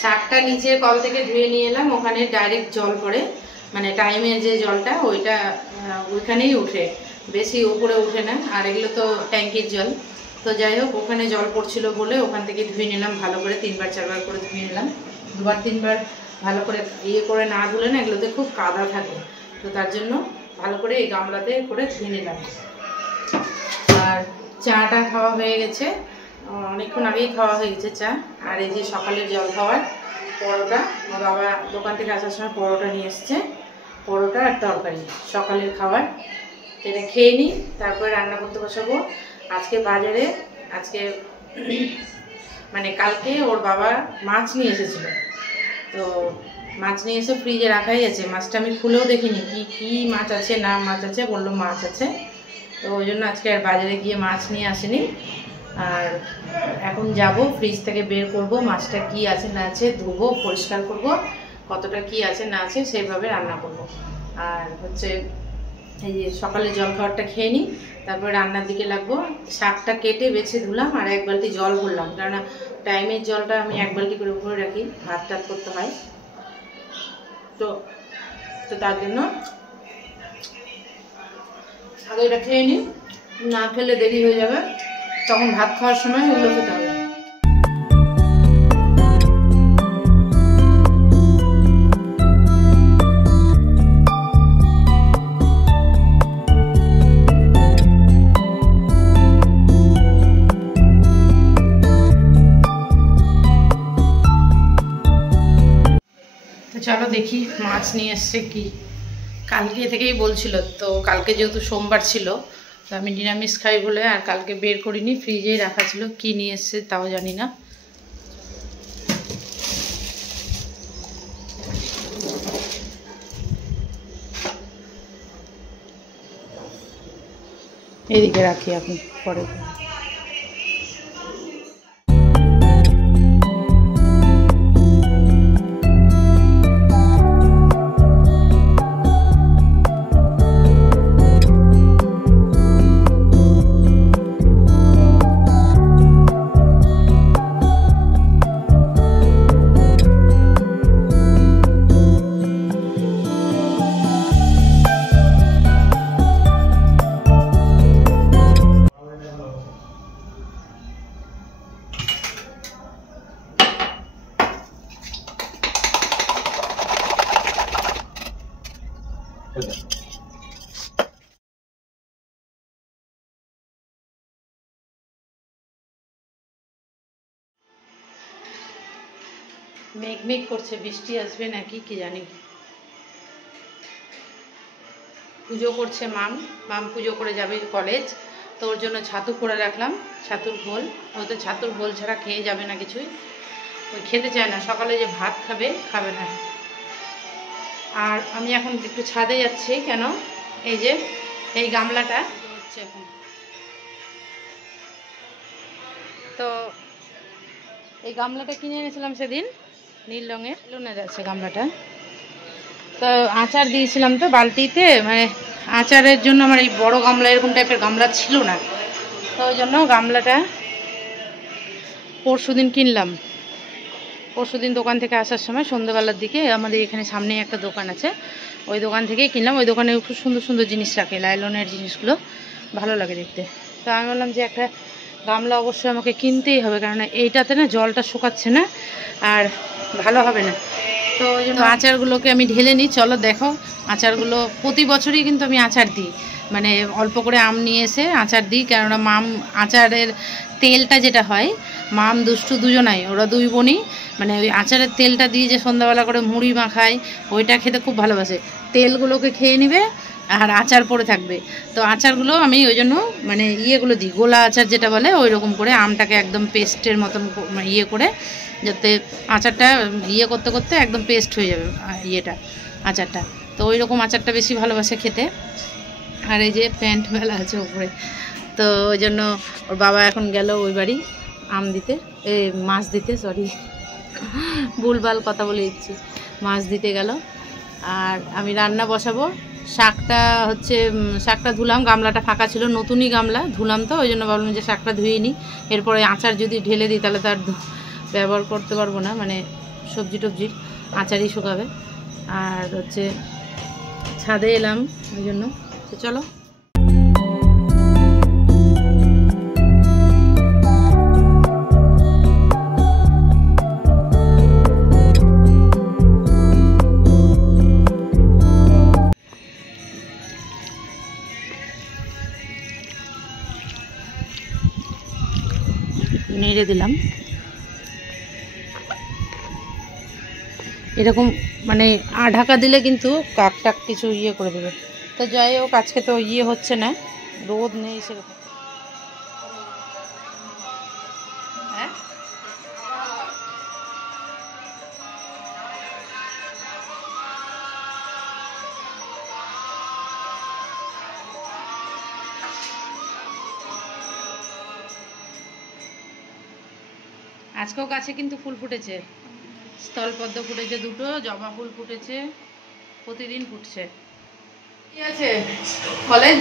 শাকটা নিচে কল থেকে ধুয়ে নিয়ে এলাম, ওখানে ডাইরেক্ট জল পড়ে, মানে টাইমের যে জলটা ওইটা ওইখানেই উঠে, বেশি উপরে উঠে না। আর এগুলো তো ট্যাঙ্কির জল, তো যাই হোক ওখানে জল পড়ছিল বলে ওখান থেকে ধুয়ে নিলাম ভালো করে, 3-4 বার করে ধুয়ে নিলাম। 2-3 বার ভালো করে করে না ধুলে না এগুলোতে খুব কাদা থাকে, তো তার জন্য ভালো করে এই গামলাতে করে ধুয়ে নিলাম। আর চাটা খাওয়া হয়ে গেছে, অনেকক্ষণ আগেই খাওয়া হয়ে গেছে চা। আর এই যে সকালের জল খাওয়ার পরোটা, আমার বাবা দোকান থেকে আসার সময় পরোটা নিয়ে এসছে, পরোটা আর তরকারি সকালের খাবার। এটা খেয়ে নিই, তারপরে রান্না করতে বসাবো। আজকে বাজারে মানে কালকে ওর বাবা মাছ নিয়ে এসেছিলো, তো মাছ নিয়ে এসে ফ্রিজে রাখাই আছে। মাছটা আমি খুলেও দেখিনি কি মাছ আছে না মাছ আছে, বললো মাছ আছে, তো ওই জন্য আজকে আর বাজারে গিয়ে মাছ নিয়ে আসেনি। আর এখন যাব ফ্রিজ থেকে বের করব মাছটা কি আছে না আছে, ধুবো, পরিষ্কার করব, কতটা কি আছে না আছে সেইভাবে রান্না করব। আর হচ্ছে এই যে সকালে জল খাবারটা খেয়ে নিই, তারপরে রান্নার দিকে লাগবো। শাকটা কেটে বেছে ধুলাম আর 1 বালতি জল ভরলাম, কারণ টাইমের জলটা আমি 1 বালতি করে ভরে রাখি, ভাত টাত করতে হয়, তো তার জন্য আগে এটা খেয়ে নিই, না খেলে দেরি হয়ে যাবে, তখন ভাত খাওয়ার সময় ওগুলো খেতে হবে। তো চলো দেখি মাছ নিয়ে এসছে কি, কালকে থেকেই বলছিল, তো কালকে যেহেতু সোমবার ছিল তো আমি নিরামিষ খাই বলে আর কালকে বের করিনি, ফ্রিজেই রাখা ছিল। কি নিয়ে এসছে তাও জানি না। এদিকে রাখি, আপনি পরে মেঘ করছে, বৃষ্টি আসবে নাকি কি জানি। পুজো করছে মাম পুজো করে যাবে কলেজ, তো ওর জন্য ছাতু করে রাখলাম, ছাতুর ঘোল। ও তো ছাতুর ঘোল ছাড়া খেয়ে যাবে না কিছুই, ওই খেতে চায় না, সকালে যে ভাত খাবে না। আর আমি এখন একটু ছাদে যাচ্ছি, কেন এই যে এই গামলাটা হচ্ছে এখন, তো এই গামলাটা কিনে এনেছিলাম সেদিন, নীল রঙের লোনের আছে গামলাটা। তো আচার দিয়েছিলাম তো বালতিতে, মানে আচারের জন্য আমার এই বড় গামলা, এরকম টাইপের গামলা ছিল না, তো ওই জন্য গামলাটা পরশুদিন কিনলাম। পরশুদিন দোকান থেকে আসার সময় সন্ধ্যেবেলার দিকে আমাদের এখানে সামনে একটা দোকান আছে, ওই দোকান থেকেই কিনলাম। ওই দোকানে খুব সুন্দর সুন্দর জিনিস রাখে, লাইলনের জিনিসগুলো ভালো লাগে দেখতে। তো আমি বললাম যে একটা গামলা অবশ্যই আমাকে কিনতেই হবে, কারণ এইটাতে না জলটা শুকাচ্ছে না আর ভালো হবে না। তো ওই জন্য আচারগুলোকে আমি ঢেলে নিই, চলো দেখো। আচারগুলো প্রতি বছরই কিন্তু আমি আচার দিই, মানে অল্প করে আম নিয়ে এসে আচার দিই, কেননা মাম আচারের তেলটা যেটা হয়, মাম দুষ্টু দুজনাই, ওরা 2 বোনই, মানে ওই আচারের তেলটা দিয়ে যে সন্ধ্যাবেলা করে মুড়ি মাখায়, ওইটা খেতে খুব ভালোবাসে। তেলগুলোকে খেয়ে নেবে আর আচার পড়ে থাকবে। তো আচারগুলো আমি ওই জন্য মানে ইয়েগুলো দিই, গোলা আচার যেটা বলে, ওই রকম করে আমটাকে একদম পেস্টের মতন করে, যাতে আচারটা করতে করতে একদম পেস্ট হয়ে যাবে আচারটা। তো ওই রকম আচারটা বেশি ভালোবাসে খেতে। আর এই যে প্যান্ট মেলা আছে ওপরে, তো ওই জন্য ওর বাবা এখন গেল ওই বাড়ি আম দিতে, মাছ দিতে, সরি ভুলভাল কথা বলে দিচ্ছি, মাছ দিতে গেল। আর আমি রান্না বসাবো। শাকটা ধুলাম, গামলাটা ফাঁকা ছিল, নতুনই গামলা ধুলাম, তো ওই জন্য ভাবলাম যে শাকটা ধুয়ে নিই, এরপরে আচার যদি ঢেলে দিই তাহলে তার ব্যবহার করতে পারবো না, মানে সবজি টবজির আচারই শুকাবে। আর হচ্ছে ছাদে এলাম ওই জন্য। তো চলো নেড়ে দিলাম। এরকম মানে ঢাকা দিলে কিন্তু কাক টাক কিছু ইয়ে করে দেবে। তো যাই হোক, আজকে তো ইয়ে হচ্ছে না, রোদ নেই সেরকম। হ্যাঁ আজকেও গাছে কিন্তু ফুল ফুটেছে, স্থলপদ্ম ফুটেছে, দুটো জবা ফুল ফুটেছে, প্রতিদিন ফুটছে। কি আছে কলেজ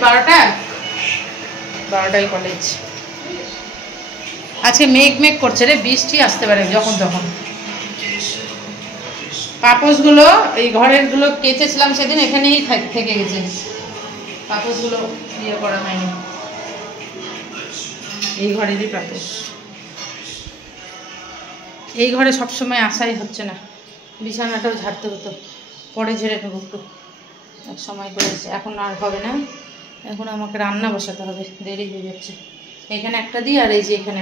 12টায় কলেজ। আজকে মেঘ মেঘ করছে রে, বৃষ্টি আসতে পারে যখন তখন। পাপোশগুলো এই ঘরেরগুলো কেচেছিলাম সেদিন, এখানেই থেকে গেছে। পাপোশগুলো ইয়ে করা হয়নি, এই ঘরেরই পাপোশ। এই ঘরে সবসময় আসাই হচ্ছে না, বিছানাটাও ঝাড়তে হতো, পরে ঝেড়ে নেবো একটু, এক সময় করেছে। এখন আর হবে না, এখন আমাকে রান্না বসাতে হবে, দেরি হয়ে যাচ্ছে। এখানে একটা দিই, আর এই যে এখানে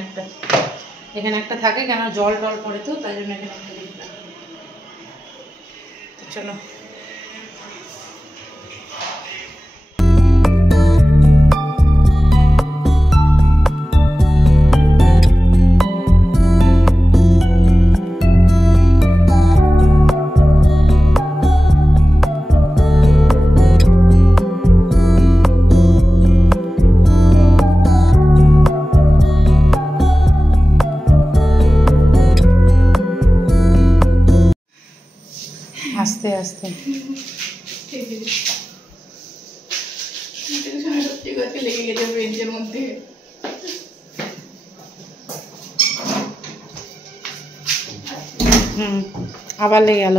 একটা থাকে, কেন জল টল পড়ে তো তাই জন্য এখানে একটা দিই। তো চলো আস্তে আস্তে। লেগে গেছে বেঞ্চের মধ্যে। আবার লেগে গেল।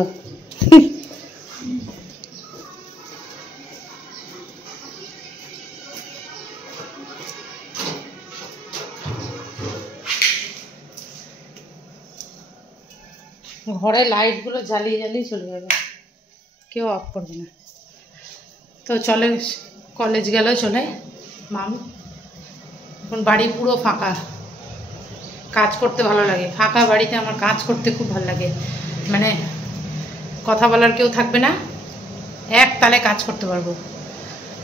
ঘরে লাইটগুলো জ্বালিয়ে জ্বালিয়ে চলে যাবে, কেউ অফ করবে না। তো চলে কলেজ গেল চলে মাম। এখন বাড়ি পুরো ফাঁকা, কাজ করতে ভালো লাগে। ফাঁকা বাড়িতে আমার কাজ করতে খুব ভালো লাগে, মানে কথা বলার কেউ থাকবে না, এক তালে কাজ করতে পারবো।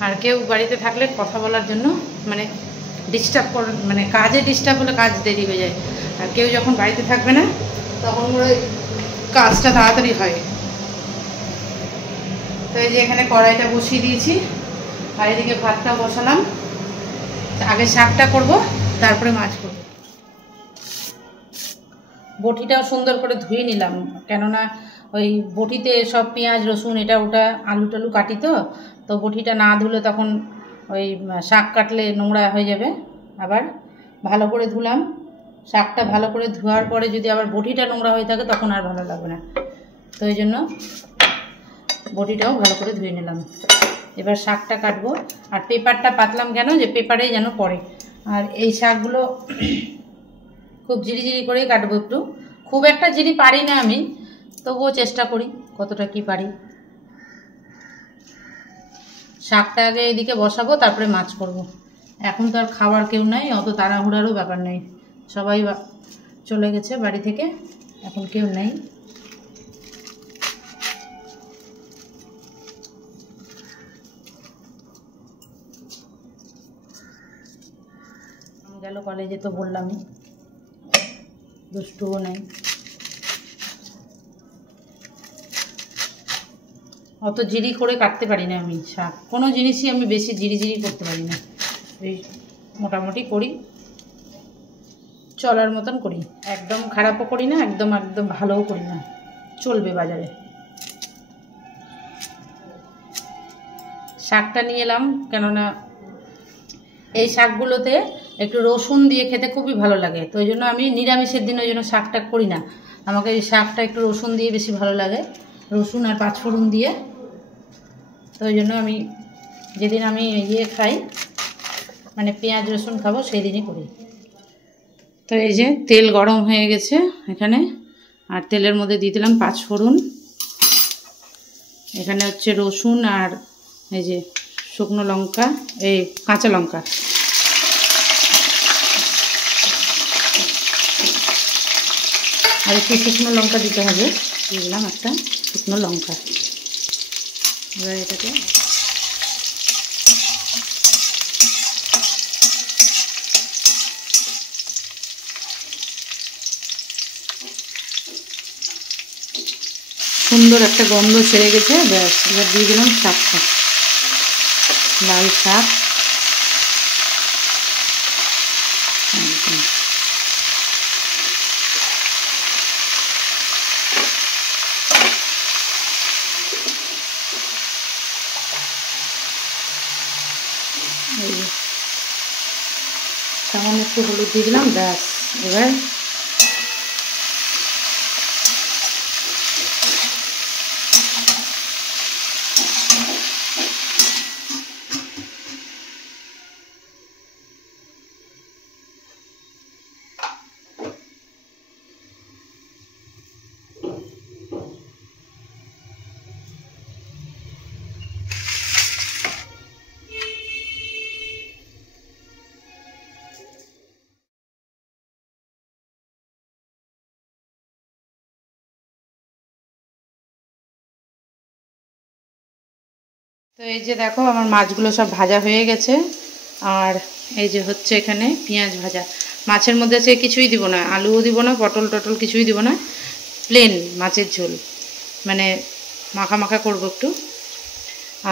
আর কেউ বাড়িতে থাকলে কথা বলার জন্য মানে ডিস্টার্ব মানে কাজে ডিস্টার্ব হলে কাজ দেরি হয়ে যায়। আর কেউ যখন বাড়িতে থাকবে না তখন ওই কাজটা তাড়াতাড়ি হয়। তো এই যে এখানে কড়াইটা বসিয়ে দিয়েছি, আর এদিকে ভাতটা বসালাম। আগে শাকটা করব, তারপরে মাছ করব। বটিটাও সুন্দর করে ধুয়ে নিলাম, কেননা ওই বটিতে সব পেঁয়াজ রসুন এটা ওটা আলু টালু কাটি, তো বটিটা না ধুলে তখন ওই শাক কাটলে নোংরা হয়ে যাবে। আবার ভালো করে ধুলাম, শাকটা ভালো করে ধোয়ার পরে যদি আবার বটিটা নোংরা হয়ে থাকে তখন আর ভালো লাগবে না। তো এই জন্য বটিটাও ভালো করে ধুয়ে নিলাম। এবার শাকটা কাটবো। আর পেপারটা পাতলাম কেন, যে পেপারেই যেন পড়ে। আর এই শাকগুলো খুব ঝিরিঝিরি করেই কাটবো, একটু খুব একটা জিরি পারি না আমি, তবুও চেষ্টা করি কতটা কি পারি। শাকটা আগে এদিকে বসাবো, তারপরে মাছ করব। এখন তো আর খাবার কেউ নাই, অত তাড়াহুড়ারও ব্যাপার নেই, সবাই চলে গেছে বাড়ি থেকে, এখন কেউ নেই। গেল কলেজে, তো বললামই, দুষ্টুও নেই। অত জিরি করে কাটতে পারি না আমি শাক, কোনো জিনিসই আমি বেশি জিরি করতে পারি না। এই মোটামুটি করি, চলার মতন করি, একদম খারাপও করি না, একদম ভালোও করি না, চলবে বাজারে। শাকটা নিয়ে এলাম, কেননা এই শাকগুলোতে একটু রসুন দিয়ে খেতে খুবই ভালো লাগে, তো ওই জন্য আমি নিরামিষের দিন ওই জন্য শাকটা করি না। আমাকে এই শাকটা একটু রসুন দিয়ে বেশি ভালো লাগে, রসুন আর পাঁচফোড়ন দিয়ে। তো ওই জন্য আমি যেদিন আমি খাই, মানে পেঁয়াজ রসুন খাবো, সেই দিনই করি। তো এই যে তেল গরম হয়ে গেছে এখানে, আর তেলের মধ্যে দিয়ে দিলাম পাঁচফোড়ন। এখানে হচ্ছে রসুন আর এই যে শুকনো লঙ্কা, এই কাঁচা লঙ্কা। আর একটু শুকনো লঙ্কা দিতে হবে, দিয়ে দিলাম একটা শুকনো লঙ্কা। এবার এটাকে সুন্দর একটা গন্ধ ছেড়ে গেছে, ব্যাস। এবার দিয়ে দিলাম শাকটা, লাল শাক। সামান্য একটু হলুদ দিয়ে দিলাম, ব্যাস। এবার তো এই যে দেখো আমার মাছগুলো সব ভাজা হয়ে গেছে। আর এই যে হচ্ছে এখানে পেঁয়াজ ভাজা। মাছের মধ্যে সে কিছুই দিব না, আলুও দিব না, পটল টটল কিছুই দিব না, প্লেন মাছের ঝোল, মানে মাখা মাখা করবো একটু।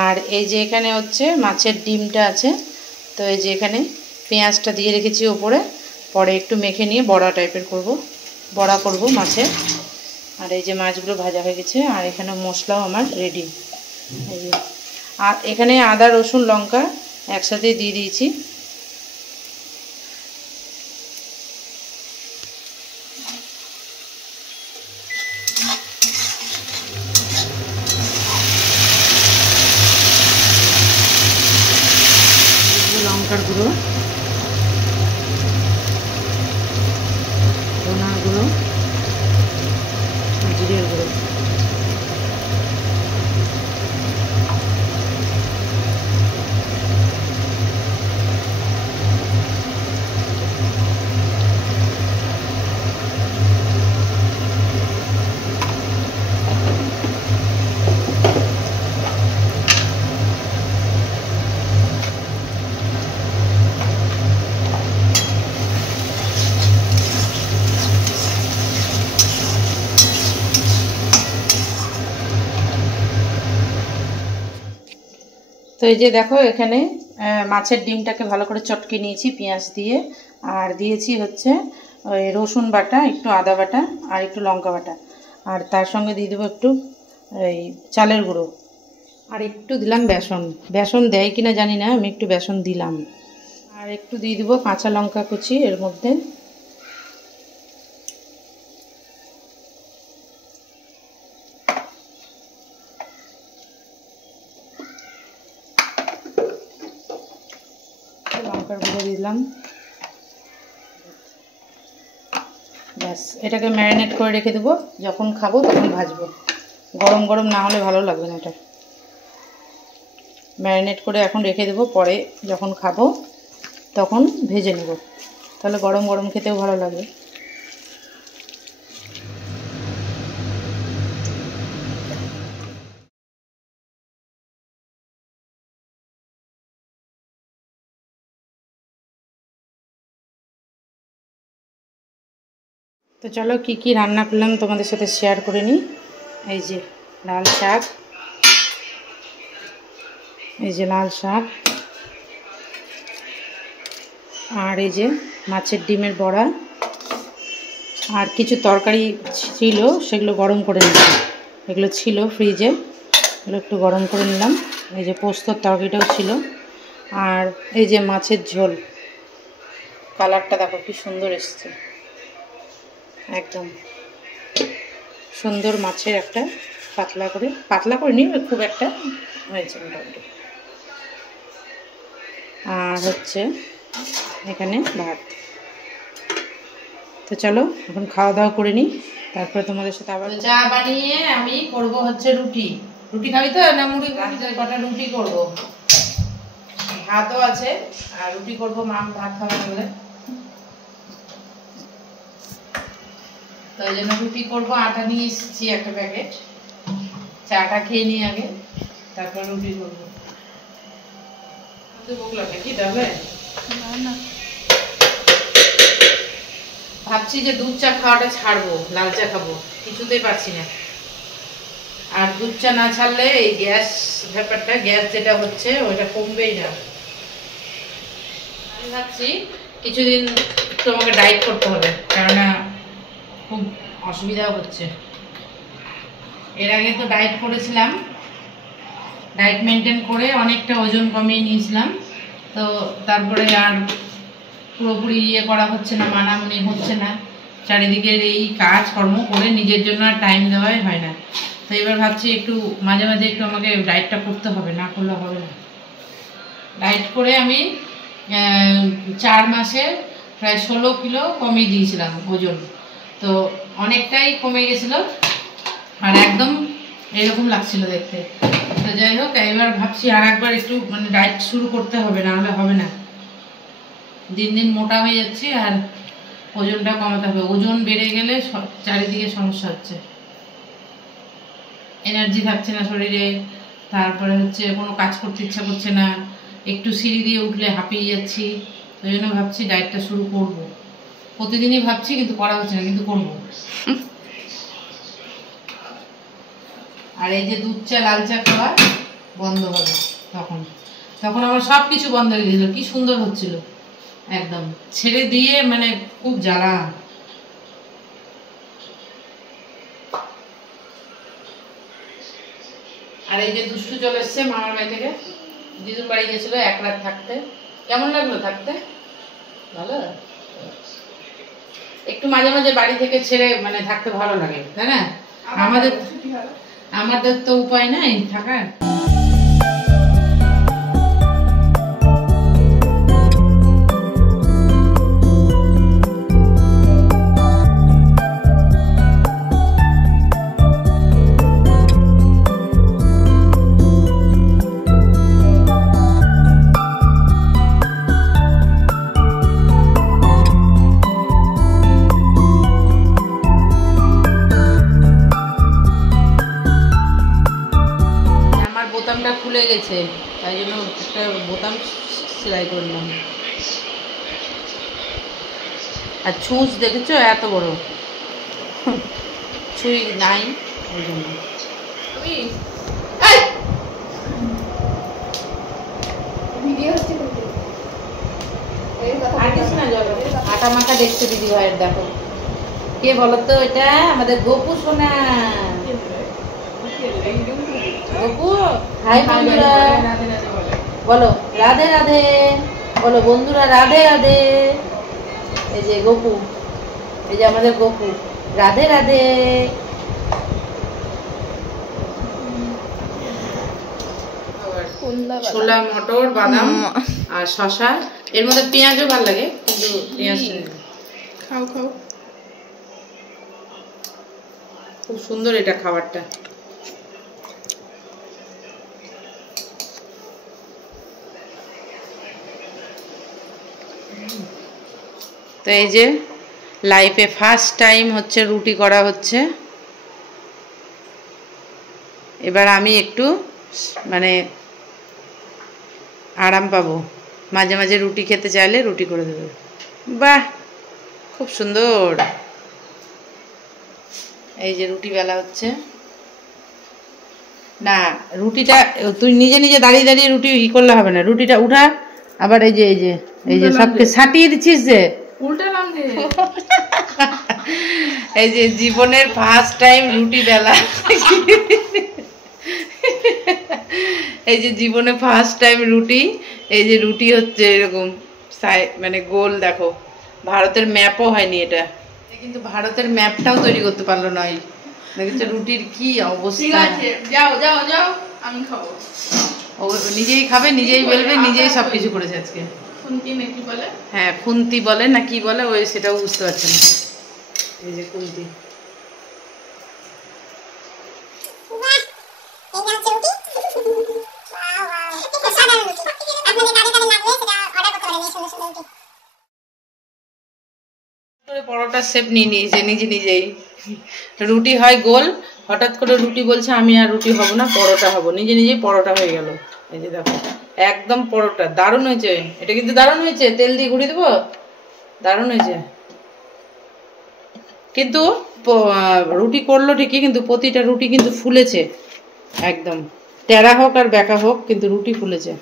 আর এই যে এখানে হচ্ছে মাছের ডিমটা আছে। তো এই যে এখানে পেঁয়াজটা দিয়ে রেখেছি ওপরে, পরে একটু মেখে নিয়ে বড়া টাইপের করব, বড়া করব মাছের। আর এই যে মাছগুলো ভাজা হয়ে গেছে, আর এখানে মশলাও আমার রেডি। এই যে, আর এখানে আদা রসুন লঙ্কা একসাথে দিয়ে দিয়েছি। লঙ্কার গুঁড়ো, ধনার গুঁড়ো, জিরের গুঁড়ো। তো এই যে দেখো এখানে মাছের ডিমটাকে ভালো করে চটকে নিয়েছি পেঁয়াজ দিয়ে, আর দিয়েছি হচ্ছে ওই রসুন বাটা, একটু আদা বাটা, আর একটু লঙ্কা বাটা, আর তার সঙ্গে দিয়ে দেবো একটু এই চালের গুঁড়ো, আর একটু দিলাম বেসন। বেসন দেয় কিনা জানি না, আমি একটু বেসন দিলাম। আর একটু দিয়ে দেবো কাঁচা লঙ্কা কুচি এর মধ্যে। লঙ্কার গুঁড়ো দিলাম, ব্যাস। এটাকে ম্যারিনেট করে রেখে দেবো, যখন খাবো তখন ভাজবো। গরম গরম না হলে ভালো লাগবে না। এটা ম্যারিনেট করে এখন রেখে দেবো, পরে যখন খাবো তখন ভেজে নেব, তাহলে গরম গরম খেতেও ভালো লাগবে। তো চলো কি কি রান্না করলাম তোমাদের সাথে শেয়ার করে নিই। এই যে লাল শাক, এই যে লাল শাক, আর এই যে মাছের ডিমের বড়া, আর কিছু তরকারি ছিল সেগুলো গরম করে নিলাম। এগুলো ছিল ফ্রিজে, এগুলো একটু গরম করে নিলাম। এই যে পোস্তর তরকারিটাও ছিল, আর এই যে মাছের ঝোল। কালারটা দেখো কি সুন্দর এসছে একদম। সুন্দর মাছের একটা পাতলা করে নিই, খুব একটা হয়েছে মোটামুটি। আর হচ্ছে এখানে ভাত। তো চলো এখন খাওয়া দাওয়া করে নিই, তারপরে তোমাদের সাথে আবার। চা বানিয়ে আমি করব হচ্ছে রুটি। রুটি খাবি তো না মুড়ি? কটা রুটি করব, ভাতও আছে আর রুটি করবো। মা ভাত খাবে বলে, তো ওই জন্য রুটি করবো। আটা নিয়ে এসেছি একটা প্যাকেট, চাটা খেয়ে নিই আগে, তারপর রুটি করবো। ভোগ লাগে কি যাবে না। ভাবছি যে দুধ চা খাওয়াটা ছাড়বো, লাল চা খাবো, কিছুতেই পারছি না। আর দুধ চা না ছাড়লে এই গ্যাস ব্যাপারটা, গ্যাস যেটা হচ্ছে ওইটা কমবেই না। আমি ভাবছি কিছুদিন একটু আমাকে ডায়েট করতে হবে, কেননা খুব অসুবিধা হচ্ছে। এর আগে তো ডায়েট করেছিলাম, ডায়েট মেনটেন করে অনেকটা ওজন কমিয়ে নিয়েছিলাম। তো তারপরে আর পুরোপুরি ইয়ে করা হচ্ছে না, মানামানি হচ্ছে না। চারিদিকের এই কাজ কর্ম করে নিজের জন্য আর টাইম দেওয়াই হয় না। তো এবার ভাবছি একটু মাঝে মাঝে একটু আমাকে ডায়েটটা করতে হবে, না করলে হবে না। ডায়েট করে আমি 4 মাসে প্রায় 16 কিলো কমিয়ে দিয়েছিলাম ওজন। তো অনেকটাই কমে গেছিল আর একদম এরকম লাগছিল দেখতে। তো যাই হোক, এবার ভাবছি আর একবার একটু মানে ডায়েট শুরু করতে হবে, না হলে হবে না। দিন দিন মোটা হয়ে যাচ্ছে আর ওজনটা কমাতে হবে। ওজন বেড়ে গেলে চারিদিকে সমস্যা হচ্ছে, এনার্জি থাকছে না শরীরে, তারপরে হচ্ছে কোনো কাজ করতে ইচ্ছা করছে না, একটু সিঁড়ি দিয়ে উঠলে হাঁপিয়ে যাচ্ছি। ওই জন্য ভাবছি ডায়েটটা শুরু করব। প্রতিদিনই ভাবছি কিন্তু করা হচ্ছে না, কিন্তু করবো। আর এই যে দুধ চা লাল চা খাওয়া বন্ধ হবে, তখন আমার সব কিছু বন্ধ হয়ে গেছিল। কি সুন্দর হচ্ছিল, একদম ছেড়ে দিয়ে মানে খুব জ্বালা। আর এই যে দুষ্টু চলে এসছে মামার বাড়ি থেকে, দিদুর বাড়ি গেছিল 1 রাত থাকতে। কেমন লাগলো থাকতে? ভালো। একটু মাঝে মাঝে বাড়ি থেকে ছেড়ে মানে থাকতে ভালো লাগে, তাই না? আমাদের তো উপায় নাই থাকার। বোতামটা খুলে গেছে, তাই জন্য একটা বোতাম সেলাই করলাম। আর ছুঁচ দেখেছো এত বড়, ছুঁই নাই ওই জন্য। আটা মাখা দেখছো দিদি ভাইয়ের, দেখো কে বলো তো? এটা আমাদের গোপু সোনা। গোপু হাই বন্ধুরা বলো, রাধে রাধে বলো বন্ধুরা, রাধে রাধে। এই যে গোপু, এই যে আমাদের গোপু, রাধে রাধে। ছোলা, মটর, বাদাম আর শশা, এর মধ্যে পেঁয়াজও ভালো লাগে, কিন্তু পেঁয়াজ খাও খাও, খুব সুন্দর এটা খাবারটা। তো এই যে লাইফে ফার্স্ট টাইম হচ্ছে রুটি করা হচ্ছে। এবার আমি একটু মানে আরাম পাবো, মাঝে মাঝে রুটি খেতে চাইলে রুটি করে দেবে। বাহ, খুব সুন্দর। এই যে রুটি বেলা হচ্ছে না, রুটিটা তুই নিজে নিজে দাঁড়িয়ে দাঁড়িয়ে রুটি ই করলে হবে না, রুটিটা উঠা। আবার এই যে এই যে এই যে সবকে ছাটিয়ে দিচ্ছিস যে উল্টা নাম দিয়ে। এই যে জীবনের ফার্স্ট টাইম রুটি বেলা, এই যে জীবনে ফার্স্ট টাইম রুটি। এই যে রুটি হচ্ছে এরকম মানে গোল, দেখো ভারতের ম্যাপও হয়নি এটা, কিন্তু ভারতের ম্যাপটাও তৈরি করতে পারলো না দেখেছো রুটির কি ঠিক অবস্থা। আছে, যাও যাও যাও, আমি খাবো। ও নিজেই খাবে, নিজেই বেলবে, নিজেই সবকিছু করেছে আজকে। খুন্তি নাকি বলে? হ্যাঁ খুন্তি বলে না কি বলে, ওই সেটাও বুঝতে পারছে না। এই যে খুন্তি। পরোটার শেপ নিয়ে নিয়েছে নিজেই। রুটি হয় গোল, হঠাৎ করে রুটি বলছে আমি আর রুটি হব না, পরোটা হব, নিজেই পরোটা হয়ে গেল। এই যে দেখো একদম পরোটা, দারুণ হয়েছে। এটা কিন্তু দারুণ হয়েছে, তেল দিয়ে ঘুরিয়ে দেবো, দারুণ হয়েছে। কিন্তু রুটি করলো ঠিকই, কিন্তু প্রতিটা রুটি কিন্তু ফুলেছে একদম, টেরা হোক আর বেঁকা হোক, কিন্তু রুটি ফুলেছে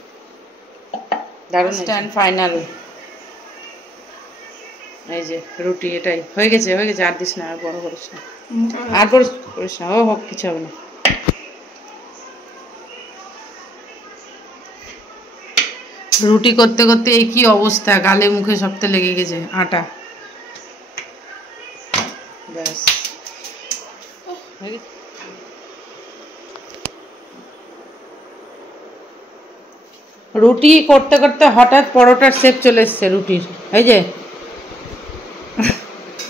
দারুণ। Stand final. এই যে রুটি, এটাই হয়ে গেছে আর দিস না, আর বড় করিস না, আর বড় করিস না, ও হোক কিছু হবে না। রুটি করতে করতে এই কি অবস্থা, গালে মুখে সবতে লেগে গেছে আটা। ব্যাস হয়ে গেছে। রুটি করতে করতে হঠাৎ পরোটার শেপ চলে এসছে রুটির। এই যে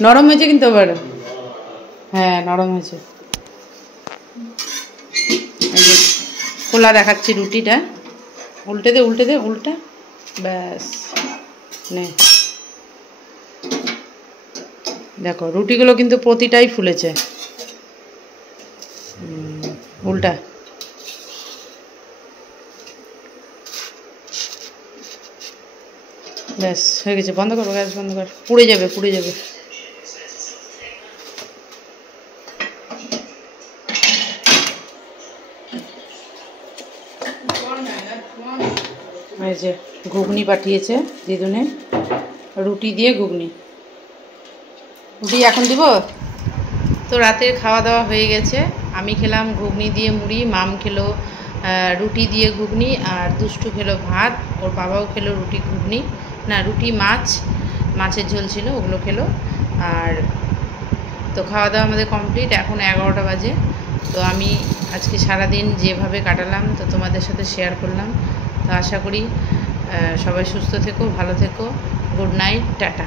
নরম হয়েছে কিন্তু আবার, হ্যাঁ নরম হয়েছে। এই যে খোলা দেখাচ্ছি রুটিটা, উল্টে দে উল্টা, ব্যাস নে দেখো রুটিগুলো কিন্তু প্রতিটাই ফুলেছে। উল্টা, ব্যাস হয়ে গেছে। বন্ধ করো, গ্যাস বন্ধ কর, পুড়ে যাবে। এই যে ঘুগনি পাঠিয়েছে দিদুনে, রুটি দিয়ে ঘুগনি। রুটি এখন দিব তো। রাতের খাওয়া দাওয়া হয়ে গেছে, আমি খেলাম ঘুগনি দিয়ে মুড়ি, মাম খেলো রুটি দিয়ে ঘুগনি, আর দুষ্টু খেলো ভাত, ওর বাবাও খেলো রুটি ঘুগনি, না রুটি মাছের ঝোল ছিল ওগুলো খেলো। আর তো খাওয়া দাওয়া আমাদের কমপ্লিট, এখন 11টা বাজে। তো আমি আজকে সারাদিন যেভাবে কাটালাম তো তোমাদের সাথে শেয়ার করলাম। তো আশা করি সবাই সুস্থ থেকো, ভালো থেকো। Good night, tata.